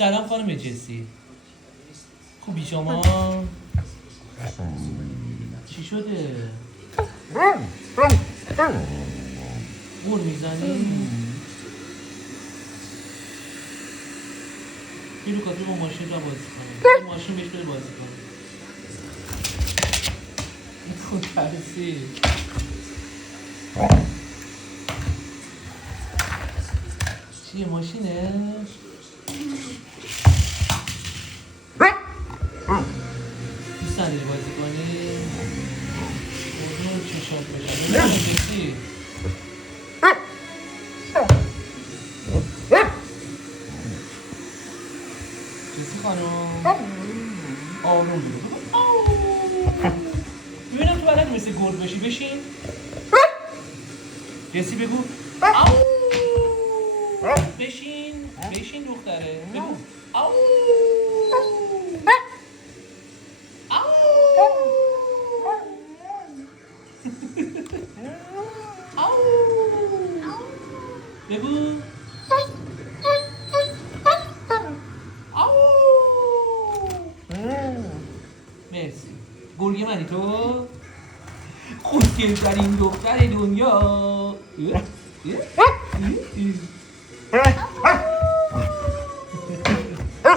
سلام خانم جسی. خوبی شما؟ چی شده؟ گول میزنی؟ یه رو کافی با ماشین را بازی کنم. ماشین بهش بره بازی کنم. خود ترسی. چیه ماشینه؟ دوست نداری بازی کنی؟ قربون چشات بشم. نه جسی. جسی خانم آروم بگو. ببینم تو بلد مثل گرد بشی. بشین جسی بگو آو. بشین بشین دختره بگو آو آو. آو بگو آو. مرسی گرگه منی تو خودگیرترین دختر دنیا.